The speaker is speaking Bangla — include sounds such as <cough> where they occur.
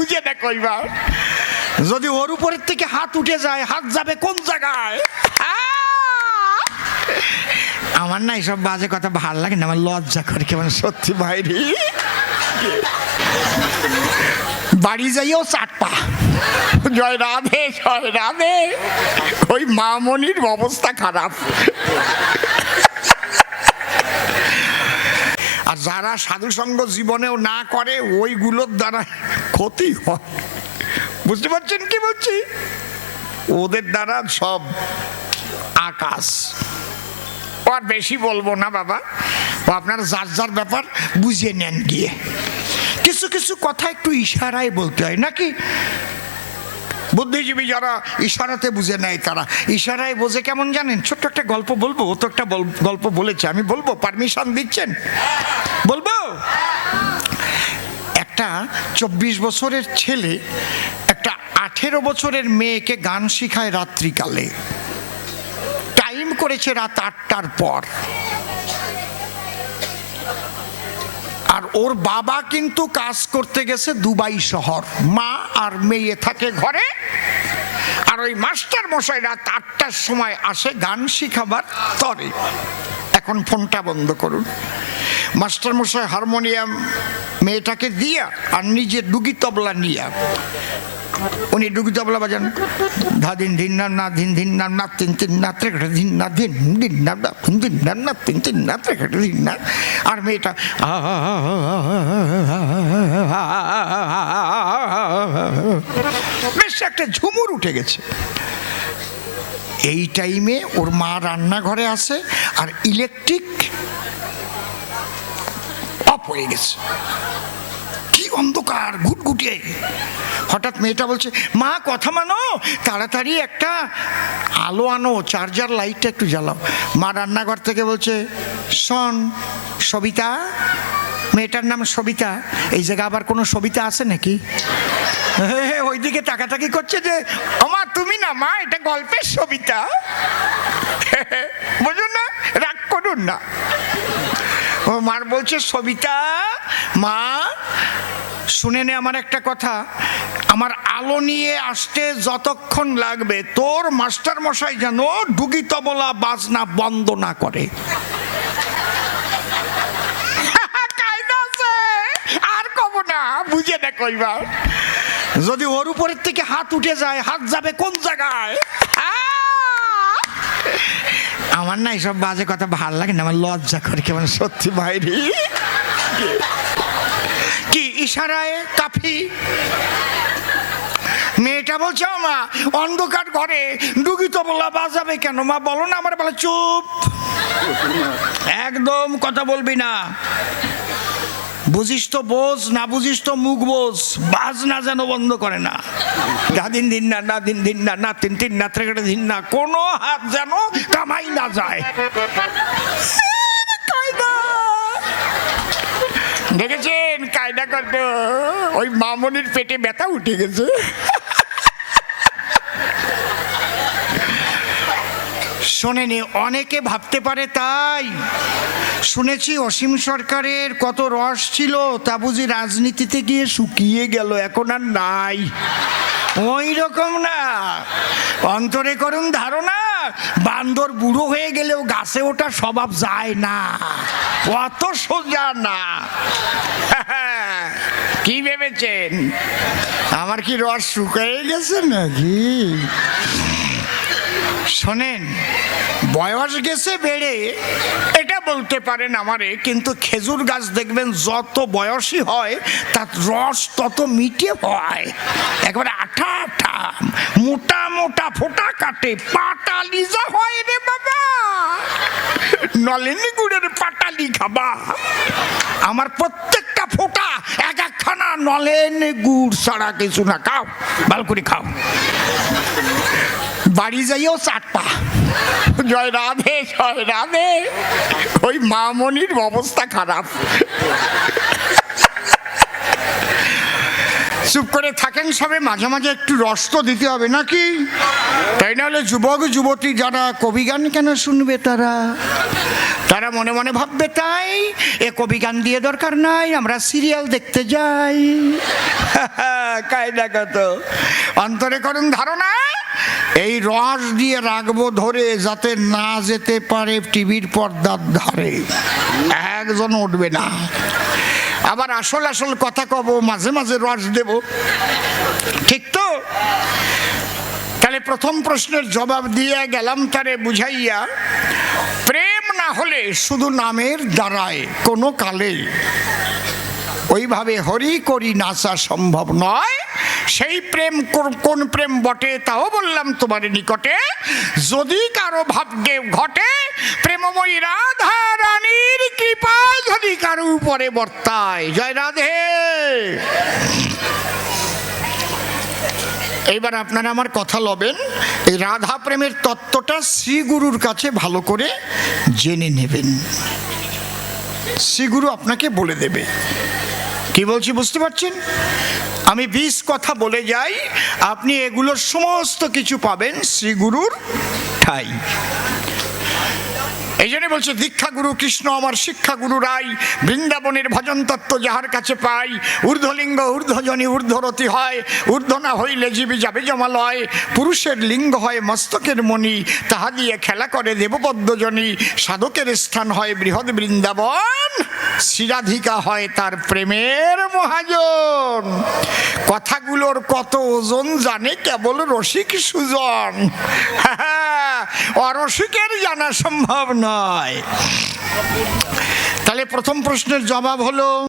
বুঝে দেখো এবার। যদি ওর উপরের থেকে হাত উঠে যায় হাত যাবে কোন জায়গায়? আমার না এসব বাজে কথা ভালো লাগে না আমার লজ্জা করে কেমন সত্যি বাইরে বাড়ি যাইও চারপা জয় রাধে জয় রাধে। ওই মামনির অবস্থা খারাপ। আর যারা সাধুসঙ্গ জীবনেও না করে, ওইগুলোর দ্বারা ক্ষতি হয়। বুঝতে পারছেন কি বলছি? ওদের দ্বারা সব আকাশ। আর বেশি বলব না বাবা। আপনার যার যার ব্যাপার বুঝিয়ে নেন গিয়ে। কিছু কিছু কথা একটু ইশারায় বলতে হয়। নাকি? বুদ্ধিজীবী যারা ইশারাতে বুঝে নেয় তারা। ইশারায় বোঝে কেমন জানেন? ছোট্ট একটা গল্প বলব, ও তো একটা গল্প বলেছে। আমি বলব, পারমিশন দিচ্ছেন? বলব? একটা চব্বিশ বছরের ছেলে, একটা আঠেরো বছরের মেয়েকে গান শিখায় রাত্রিকালে। টাইম করেছে রাত আটটার পর। ওর বাবা কিন্তু কাজ করতে গেছে দুবাই শহর। মা আর মেয়ে থাকে ঘরে। আর ওই মাস্টার মশাই রাত আটটার সময় আসে গান শিখাবার তরে। এখন ফোনটা বন্ধ করুন। মাস্টার মশাই হারমোনিয়াম মেয়েটাকে দিয়া আর নিজে ডুগি তবলা নিয়া উনি ডুগি তবলা বাজান। ধা দিন দিন না না দিন দিন না না তিন তিন না ত্রেকটা দিন না, দিন দিন না না তিন দিন না না তিন তিন না ত্রেকটা দিন না। আর মেয়েটা, বেশ একটা ঝুমুর উঠে গেছে। এই টাইমে ওর মা রান্নাঘরে আছে আর ইলেকট্রিক অফ হয়ে গেছে। অন্ধকার, ঘুটঘুটে। হঠাৎ মেয়েটা বলছে, মা, কথা মানো, তাড়াতাড়ি একটা আলো আনো, চার্জার লাইটটা একটু জ্বালাও। মা রান্নাঘর থেকে বলছে, শোন, সবিতা, মেয়েটার নাম সবিতা, এই জায়গা আবার কোনো সবিতা আছে নাকি? ওইদিকে তাকাতাকি করছে যে আমার তুমি না, মা, এটা গল্পের সবিতা। <laughs> বুঝুন না, রাগ করুন না। ও মার বলছে, সবিতা, মা শুনে নে আমার একটা কথা। আমার আলো নিয়ে আসতে যতক্ষণ লাগবে, তোর মাস্টার মশাই যেন ডুগি তবলা বাজনা বন্ধ না করে। <laughs> আর কব না, বুঝে দেখো এবার যদি ওর উপরের থেকে হাত উঠে যায়, হাত যাবে কোন জায়গায়? আমার না এসব বাজে কথা ভালো লাগে না, আমার লজ্জা করে, কেমন সত্যি বাইরে ইশারায় কাফি। মেয়েটা বলছে মা অন্ধকার ঘরে ডুগি তো বলা বাজাবে কেন? মা বলো না আমার বলে চুপ। একদম কথা বলবি না। বুঝিস তো বোঝ না বুঝিস তো মুখ বোঝ বাজ না যেন বন্ধ করে না। না দিন দিন না না দিন দিন না না তিন তিন না ত্রেকেটে দিন না কোনো হাত যেন কামাই না যায়। কায়দা। ওই মামনির পেটে ব্যথা উঠে গেছে। শোনেনি, অনেকে ভাবতে পারে তাই। শুনেছি অসীম সরকারের কত রস ছিল, তা বুঝি রাজনীতিতে গিয়ে শুকিয়ে গেল, এখন আর নাই। ওই রকম না। অন্তরে করুন ধারণা, বান্দর বুড়ো হয়ে গেলেও গাছে ওটা স্বভাব যায় না। অত সোজা না। কি ভেবেছেন? আমার কি রস শুকিয়ে গেছে নাকি? শোনেন, বয়স গেছে বেড়ে, এটা বলতে পারেন আমারে, কিন্তু খেজুর গাছ দেখবেন যত বয়সী হয়, তার রস তত মিটে হয়। একবারে আঠা আঠা, মোটা মোটা ফোটা কাটে পাটালি যা হয় রে বাবা। নলেনি গুড়ের পাটালি খাবা আমার একখানা নলেন গুড় ছাড়া কিছু না, খাও ভালো করে খাও। বাড়ি যাইও চারপা জয় রাধে জয় রাধে। ওই মামনির অবস্থা খারাপ। চুপ করে থাকেন সবে, মাঝে মাঝে একটু রস তো দিতে হবে, নাকি? তাই নাহলে যুবক, যুবতী যারা কবি গান কেন শুনবে তারা? তারা মনে মনে ভাববে তাই, এ কবি গান দিয়ে দরকার নাই, আমরা সিরিয়াল দেখতে যাই। <laughs> কায়দা কত? অন্তরে করুন ধারণা, এই রস দিয়ে রাখব ধরে, যাতে না যেতে পারে টিভির পর্দার ধারে। একজন উঠবে না। আবার আসল আসল কথা কব, মাঝে মাঝে রস দেব। ঠিক তো? তাহলে প্রথম প্রশ্নের জবাব দিয়ে গেলাম তারে বুঝাইয়া, প্রেম না হলে শুধু নামের দ্বারায়, কোনো কালে ওইভাবে হরি করি নাচা সম্ভব নয়। সেই প্রেম কোন- প্রেম বটে তাও বললাম তোমার নিকটে। যদি কারও ভাগ্যে ঘটে, প্রেমময়ী রাধা যদি কারও উপরে বর্তায়। জয় রাধে। এইবার আপনারা আমার কথা লবেন। এই রাধা প্রেমের তত্ত্বটা শ্রীগুরুর কাছে ভালো করে জেনে নেবেন। শ্রীগুরু আপনাকে বলে দেবে। কি বলছি বুঝতে পারছেন? আমি বিশ কথা বলে যাই। আপনি এগুলোর সমস্ত কিছু পাবেন শ্রীগুরুর ঠাই। এই জন্য বলছে দীক্ষা গুরু কৃষ্ণ আমার শিক্ষা গুরু রাই, বৃন্দাবনের ভজন তত্ত্ব যাহার কাছে পাই, ঊর্ধ্বলিঙ্গ ঊর্ধ্বজনী ঊর্ধ্বরতি হয় ঊর্ধ্ব না হইলে জীবী যাবে জমালয়, পুরুষের লিঙ্গ হয় মস্তকের মণি, তাহা দিয়ে খেলা করে দেবপদ্মজনী, সাধকের স্থান হয় বৃহৎ বৃন্দাবন শিরাধিকা হয় তার প্রেমের মহাজন। কথাগুলোর কত ওজন জানে কেবল রসিক সুজন? <laughs> অরসিকের জানা সম্ভব নয়। তাহলে প্রথম প্রশ্নের জবাব হলো